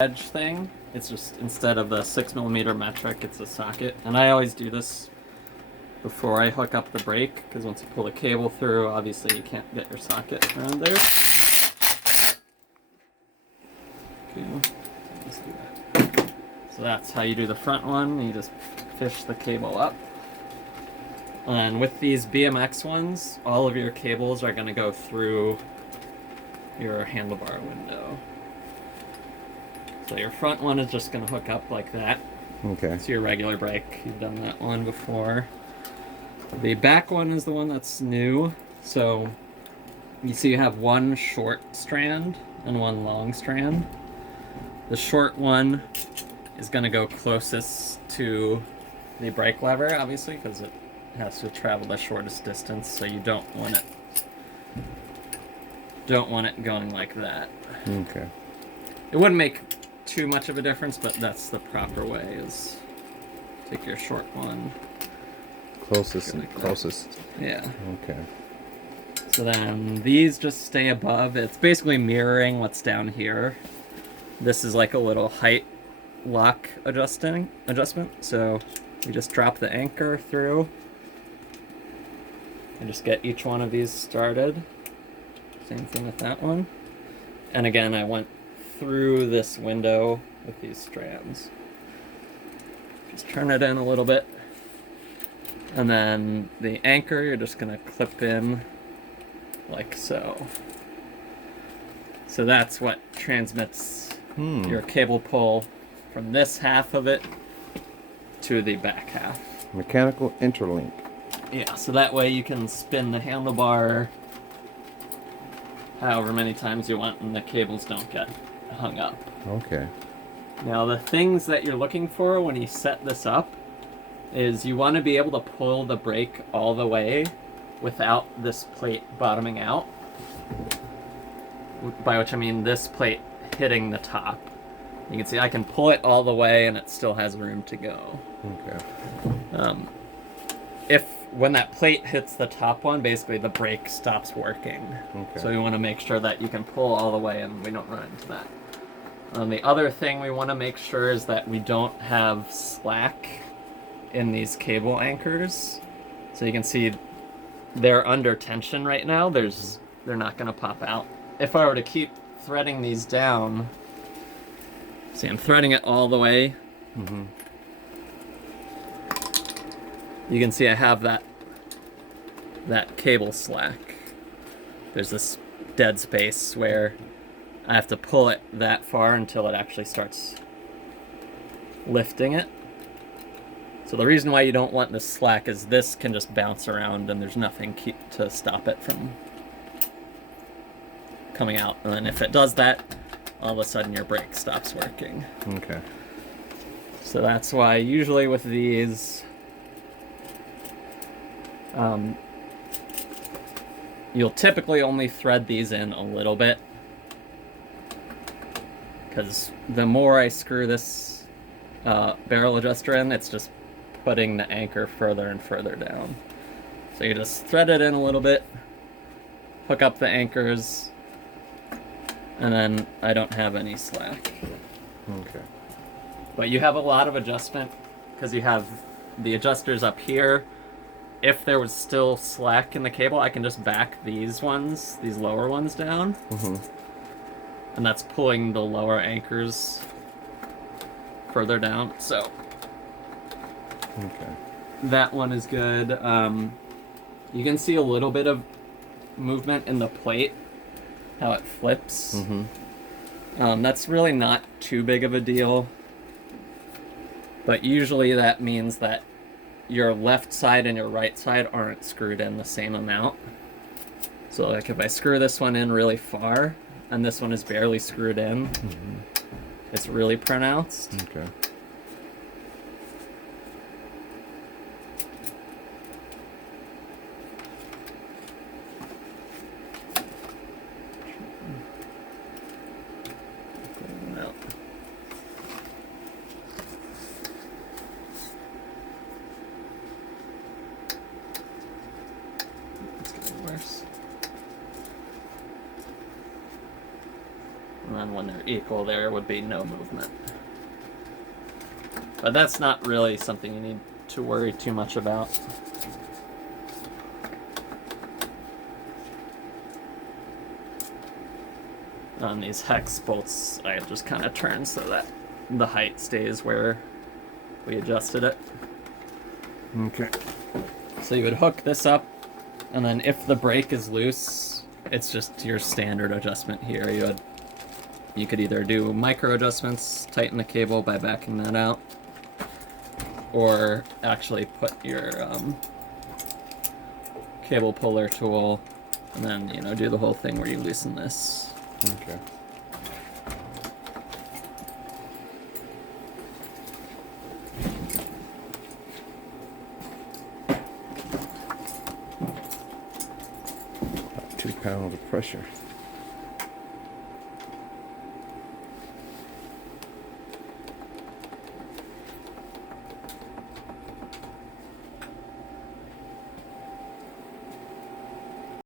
edge thing. It's just, instead of the 6mm metric, it's a socket. And I always do this before I hook up the brake, because once you pull the cable through, obviously you can't get your socket around there. Okay, let's do that. So that's how you do the front one. You just fish the cable up. And with these BMX ones, all of your cables are going to go through your handlebar window. So your front one is just going to hook up like that. Okay. It's your regular brake. You've done that one before. The back one is the one that's new. So you see you have one short strand and one long strand. The short one is going to go closest to the brake lever, obviously, because it has to travel the shortest distance, so you don't want it going like that. Okay. It wouldn't make too much of a difference, but that's the proper way, is take your short one. Closest. Yeah. Okay. So then these just stay above. It's basically mirroring what's down here. This is like a little height lock adjustment. So you just drop the anchor through and just get each one of these started. Same thing with that one. And again, I went through this window with these strands. Just turn it in a little bit. And then the anchor, you're just going to clip in like so. So that's what transmits your cable pull from this half of it to the back half. Mechanical interlink. Yeah, so that way you can spin the handlebar however many times you want and the cables don't get hung up. Okay. Now the things that you're looking for when you set this up is you want to be able to pull the brake all the way without this plate bottoming out. By which I mean this plate hitting the top. You can see I can pull it all the way and it still has room to go. Okay. If when that plate hits the top one, basically the brake stops working. Okay. So you want to make sure that you can pull all the way and we don't run into that. The other thing we want to make sure is that we don't have slack in these cable anchors. So you can see they're under tension right now. They're not going to pop out. If I were to keep threading these down, see, I'm threading it all the way. You can see I have that cable slack. There's this dead space where I have to pull it that far until it actually starts lifting it. So the reason why you don't want this slack is this can just bounce around and there's nothing to stop it from coming out. And then if it does that, all of a sudden your brake stops working. Okay. So that's why usually with these, you'll typically only thread these in a little bit, because the more I screw this barrel adjuster in, it's just putting the anchor further and further down. So you just thread it in a little bit, hook up the anchors, and then I don't have any slack. Okay. But you have a lot of adjustment because you have the adjusters up here. If there was still slack in the cable, I can just back these lower ones down. And that's pulling the lower anchors further down. So Okay. that one is good. You can see a little bit of movement in the plate, how it flips. That's really not too big of a deal. But usually that means that your left side and your right side aren't screwed in the same amount. So like if I screw this one in really far and this one is barely screwed in, it's really pronounced. Okay. then when they're equal, there would be no movement. But that's not really something you need to worry too much about. On these hex bolts, I just kind of turn so that the height stays where we adjusted it. Okay. So you would hook this up, and then if the brake is loose, it's just your standard adjustment here. You could either do micro adjustments, tighten the cable by backing that out, or actually put your cable puller tool, and then, you know, do the whole thing where you loosen this. Okay. About 2 pounds of pressure.